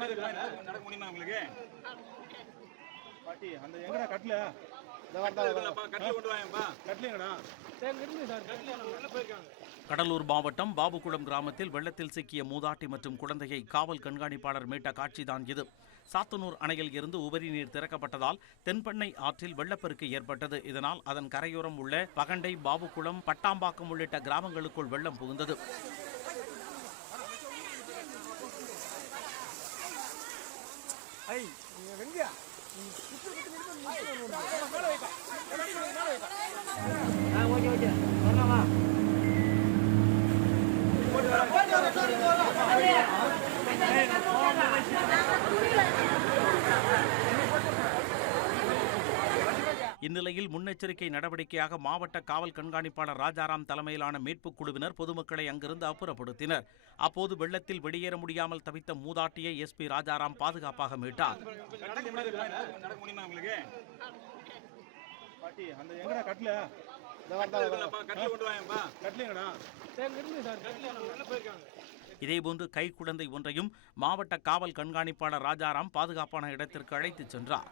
நடக்க முடியுமா உங்களுக்கு? பாட்டி அந்த எங்கடா கட்ல கடலூர் மாவட்டம் பாபுகுளம் கிராமத்தில் வெள்ளத்தில் சிக்கிய மூதாட்டி மற்றும் குழந்தையை காவல் கண்காணிப்பாளர் மீட்ட காட்சிதான் இது. சாத்தனூர் அணையில் இருந்து உபரி நீர் திறக்கப்பட்டதால் தென்பெண்ணை ஆற்றில் வெள்ளப்பெருக்கு ஏற்பட்டது. இதனால் அதன் கரையோரம் உள்ள பகண்டை, பாபுகுளம், பட்டாம்பாக்கம் உள்ளிட்ட கிராமங்களுக்குள் வெள்ளம் புகுந்தது. இந்நிலையில் முன்னெச்சரிக்கை நடவடிக்கையாக மாவட்ட காவல் கண்காணிப்பாளர் ராஜாராம் தலைமையிலான மீட்புக் குழுவினர் பொதுமக்களை அங்கிருந்து அப்புறப்படுத்தினர். அப்போது வெள்ளத்தில் வெளியேற முடியாமல் தவித்த மூதாட்டியை எஸ்பி ராஜாராம் பாதுகாப்பாக மீட்டார். இதேபோன்று கைக்குழந்தை ஒன்றையும் மாவட்ட காவல் கண்காணிப்பாளர் ராஜாராம் பாதுகாப்பான இடத்திற்கு அழைத்துச் சென்றார்.